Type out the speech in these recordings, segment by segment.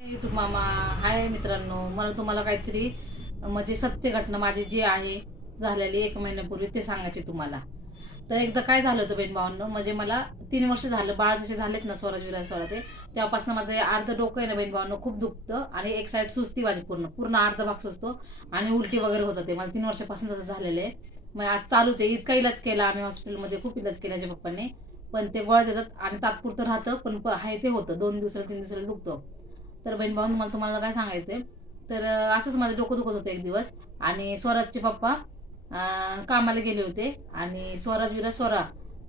YouTube मामा. हाय मित्रांनो, मला तुम्हाला काहीतरी म्हणजे सत्य घटना माझी जी आहे झालेली 1 महिन्यापूर्वी ते सांगायची तुम्हाला. तर एकदा काय झालं होतं बहीण भावांनो, म्हणजे मला 3 वर्ष झालं बाळ जसे झालेत ना, स्वराज विराज स्वरा ते तेव्हापासून माझं हे अर्ध डोकं आहे ना बहीण भावांनो खूप दुखतं आणि एक साईड सुस्ती माझी पूर्ण पूर्ण अर्धा भाग सुचतो आणि उलटी वगैरे होतं. ते मला 3 वर्षापासून तसं झालेलं आहे. मग आज चालूच आहे. इतका इलाज केला आम्ही हॉस्पिटलमध्ये, खूप इलाज केला माझ्या पप्पांनी, पण ते गोळ्या देतात आणि तात्पुरतं राहतं, पण आहे ते होतं 2 दिवसाला 3 दिवसाला दुखतं. तर बहीण भाऊ तुम्हाला काय सांगायचंय. तर असंच माझं डोकं दुखत होतं एक दिवस आणि स्वराजचे पप्पा कामाला गेले होते आणि स्वराज विराज स्वरा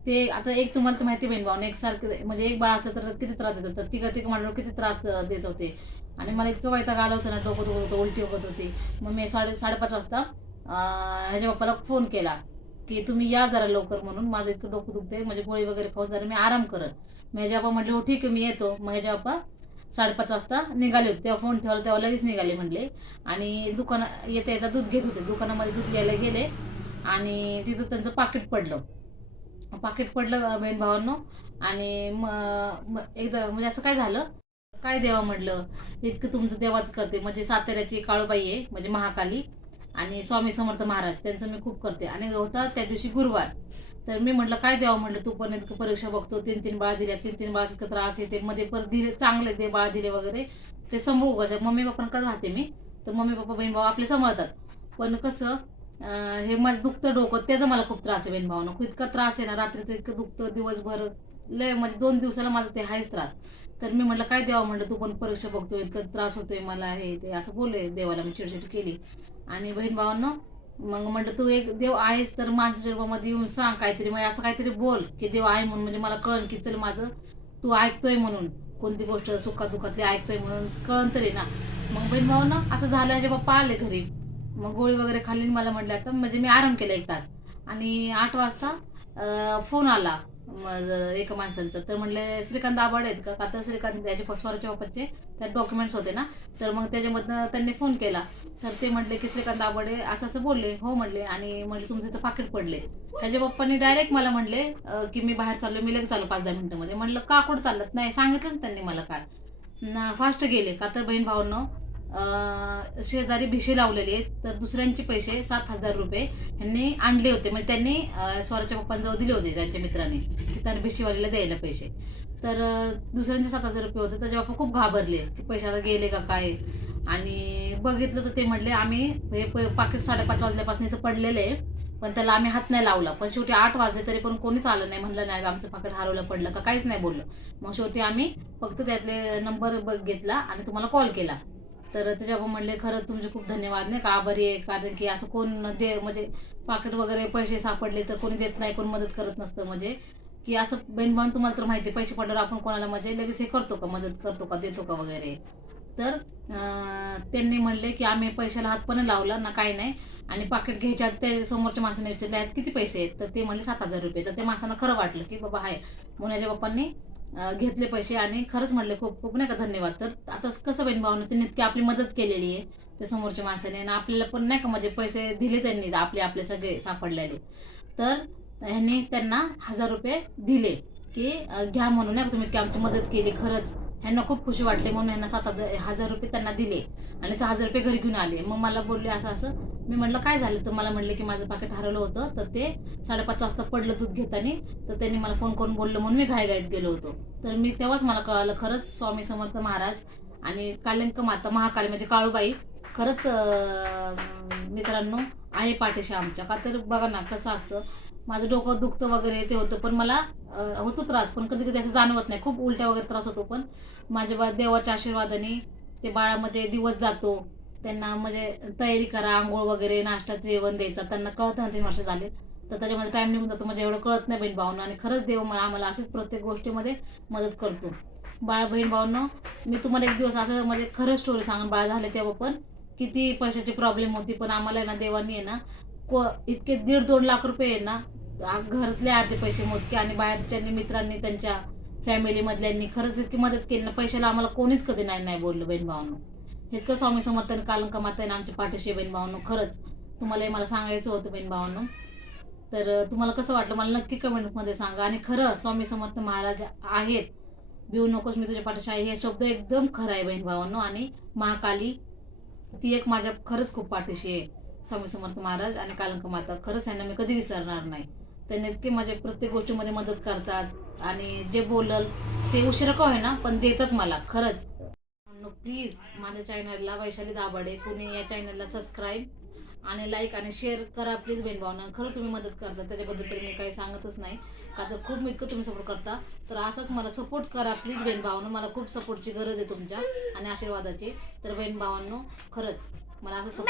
ते आता एक तुम्हाला तर माहिती बहीण भाऊ एकसारखं म्हणजे एक बाळ असलं तर किती त्रास देतात, तर तिघ म्हणलं किती त्रास देत होते आणि मला इतकं वैताग आलं होतं ना, डोकं दुखत होतं, उलटी होत होती. मग मी 5:30 वाजता ह्याच्या पप्पाला फोन केला की तुम्ही या जरा लवकर म्हणून, माझं इतकं डोकं दुखते, म्हणजे गोळी वगैरे खाऊन जरा मी आराम करत. मग ह्याच्या पप्पा म्हटले हो ठीक आहे मी येतो. मग ह्याच्या पप्पा 5:30 वाजता निघाले होते. तेव्हा फोन ठेवला तेव्हा लगेच निघाले म्हणले. आणि दुकानात येता येता दूध घेत होते, दुकानामध्ये दूध घ्यायला गेले आणि तिथं त्यांचं पाकिट पडलं बहीण भावांनो. आणि एकदा म्हणजे असं काय झालं, काय देवा म्हटलं, इतकं तुमचं देवाच करते. म्हणजे साताऱ्याची काळूबाई आहे म्हणजे महाकाली आणि स्वामी समर्थ महाराज त्यांचं मी खूप करते. आणि होता त्या दिवशी गुरुवार. तर मी म्हटलं काय द्यावं म्हटलं, तू पण इतकं परीक्षा बघतो, 3-3 बाळा दिल्या, 3-3 बाळाचा इतकं त्रास येते, मध्ये परत दिले चांगले ते बाळा दिले वगैरे, ते सांभाळू कसं. मम्मी पप्पांकडे राहते मी, तर मम्मी पप्पा बहीण भाऊ आपले सांभाळतात. पण कसं हे माझं दुखतं डोकं, त्याचा मला खूप त्रास आहे बहीण भावानं, खूप इतका त्रास आहे ना, रात्रीचं इतकं दुखतं, दिवसभर लय म्हणजे 2 दिवसाला माझं ते आहेच त्रास. तर मी म्हटलं काय द्यावं म्हटलं, तू पण परीक्षा बघतोय, इतकं त्रास होतोय मला, हे ते असं बोलले देवाला, मी चिडचिड केली. आणि बहीण भावांनो मग म्हटलं तू एक देव आहेस तर माझ्या जन्मामध्ये येऊन सांग काहीतरी, मग असं काहीतरी बोल की देव आहे म्हणून, म्हणजे मला कळन की चल माझं तू ऐकतोय म्हणून, कोणती गोष्ट सुखात दुखातली ऐकतोय म्हणून कळन तरी ना. मग बहीण भाऊ ना असं झालं, जे बाप्पा आले घरी, मग गोळी वगैरे खाल्ली मला म्हटलं आता, म्हणजे मी आराम केला 1 तास. आणि 8 वाजता फोन आला एका माणसांचा. तर म्हणले श्रीकांत दाभाडे आहेत का, तर श्रीकांत याचे स्वराच्या बाप्पाचे त्यात डॉक्युमेंट्स होते ना. तर मग त्याच्यामधनं त्यांनी फोन केला. तर ते म्हटले की श्रीकांत दाभाडे असं असं बोलले, हो म्हणले, आणि म्हणले तुमचे तर पाकिट पडले. त्याच्या पप्पांनी डायरेक्ट मला म्हणले की मी बाहेर चाललो, मी लगेच चाललो 5-10 मिनिटांमध्ये. म्हणलं का कुठं चालत नाही सांगितलंच त्यांनी मला काय ना, फास्ट गेले का तर बहीण भावांनो शेजारी भिशी लावलेली आहे, तर दुसऱ्यांचे पैसे 7,000 रुपये यांनी आणले होते. म्हणजे त्यांनी स्वराच्या पप्पांजवळ दिले होते त्यांच्या मित्रांनी, की त्यांना भिशीवालीला द्यायला पैसे. तर दुसऱ्यांचे 7,000 रुपये होते. त्याच्या बाप्पा खूप घाबरले की पैसे आता गेले का काय. आणि बघितलं तर ते म्हटले आम्ही हे पाकिट 5:30 वाजल्यापासून इथं पडलेले आहे, पण त्याला आम्ही हात नाही लावला. पण शेवटी 8 वाजले तरी पण कोणीच आलं नाही, म्हणलं नाही आमचं पाकिट हरवलं पडलं का, काहीच नाही बोललं. मग शेवटी आम्ही फक्त त्यातले नंबर घेतला आणि तुम्हाला कॉल केला. तर त्याच्यावर म्हणले खरं तुमचे खूप धन्यवाद, नाही का, आभारी आहे, कारण की असं कोण म्हणजे पाकिट वगैरे पैसे सापडले तर कोणी देत नाही, कोण मदत करत नसतं. म्हणजे की असं बहीण भाऊ तुम्हाला तर माहिती, पैसे पडल्यावर आपण कोणाला म्हणजे लगेच हे करतो का, मदत करतो का, देतो का वगैरे. तर त्यांनी म्हणले की आम्ही पैशाला हात पण लावला ना, काही नाही. आणि पाकिट घ्यायच्या आधी ते समोरच्या माणसाने विचारले आहेत किती पैसे आहेत, तर ते म्हणले 7,000 रुपये. तर त्या माणसानं खरं वाटलं की बाबा आहे. मुलाच्या बाप्पांनी घेतले पैसे आणि खरंच म्हणले खूप खूप नाही का धन्यवाद. तर आता कसं बहीण भावनं त्यांनी इतकी आपली मदत केलेली आहे त्या समोरच्या माणसाने, आणि आपल्याला पण नाही का म्हणजे पैसे दिले त्यांनी आपले आपले सगळे सापडलेले. तर ह्यांनी त्यांना 1,000 रुपये दिले की घ्या म्हणून, नाही का तुम्ही इतकी आमची मदत केली, खरंच ह्यांना खूप खुशी वाटते म्हणून ह्यांना 7,000 रुपये त्यांना दिले आणि 6,000 रुपये घरी घेऊन आले. मग मला बोलले असं असं. मी म्हटलं काय झालं, तर मला म्हणले की माझं पाकिट हरवलं होतं, तर ते 5:30 वाजता पडलं दूध घेताना, तर त्यांनी मला फोन करून बोललं म्हणून मी घाईघाईत गेलो होतो. तर मी तेव्हाच मला कळालं खरंच स्वामी समर्थ महाराज आणि कालिंक माता महाकाली म्हणजे काळूबाई खरंच मित्रांनो आहे पाठीशी आमच्या. का तर बघा ना कसं असतं, माझं डोकं दुखतं वगैरे ते होतं, पण मला होतो त्रास, पण कधी कधी असं जाणवत नाही, खूप उलट्या वगैरे त्रास होतो. पण माझ्या देवाच्या आशीर्वादाने ते बाळामध्ये दिवस जातो. त्यांना म्हणजे तयारी करा, आंघोळ वगैरे, नाश्त्याचं जेवण द्यायचं, त्यांना कळतं ना 3 वर्ष झाले, तर त्याच्यामध्ये टाइम निघून जातो. म्हणजे एवढं कळत नाही बहीण भावना, आणि खरंच देव मला आम्हाला अशीच प्रत्येक गोष्टीमध्ये मदत करतो. बाळ बहीण भावनो, मी तुम्हाला एक दिवस असं म्हणजे खरं स्टोरी सांगून, बाळ झाले तेव्हा पण किती पैशाची प्रॉब्लेम होती, पण आम्हाला आहे ना देवानी आहे ना इतके 1.5-2 लाख रुपये आहे ना, घरातले अर्धे पैसे मोजके आणि बाहेरच्यांनी मित्रांनी त्यांच्या फॅमिली मधल्यांनी खरंच इतकी मदत केली ना, पैशाला आम्हाला कोणीच कधी नाही नाही बोललं बहीण भावांनो. इतकं स्वामी समर्थन कालंक माता आहे ना आमच्या पाठीशी बहीण भावांनो. खरंच तुम्हाला हे मला सांगायचं होतं बहीण भावांनो. तर तुम्हाला कसं वाटलं मला नक्की कमेंटमध्ये सांगा. आणि खरं स्वामी समर्थ महाराज आहेत भिवू नकोस मी तुझ्या पाठीशी आहे, हे शब्द एकदम खरं आहे बहीण भावांनो. आणि महाकाली ती एक माझ्या खरंच खूप पाठीशी आहे. स्वामी समर्थ महाराज आणि कालंक माता, खरंच यांना मी कधी विसरणार नाही. त्यांनी इतके माझ्या प्रत्येक गोष्टीमध्ये मदत करतात आणि जे बोलल ते उशिरा का होईना पण देतात मला खरंच. प्लीज माझ्या चॅनलला वैशाली दाभाडे पुणे या चॅनलला सबस्क्राईब आणि लाईक आणि शेअर करा प्लीज बहीण भावना. खरं तुम्ही मदत करता त्याच्याबद्दल तर मी काही सांगतच नाही का, तर खूप इतकं तुम्ही सपोर्ट करता. तर असंच मला सपोर्ट करा प्लीज बहीण भावांनो. मला खूप सपोर्टची गरज आहे तुमच्या आणि आशीर्वादाची. तर बहीण भावांनो खरंच मला असं सपोर्ट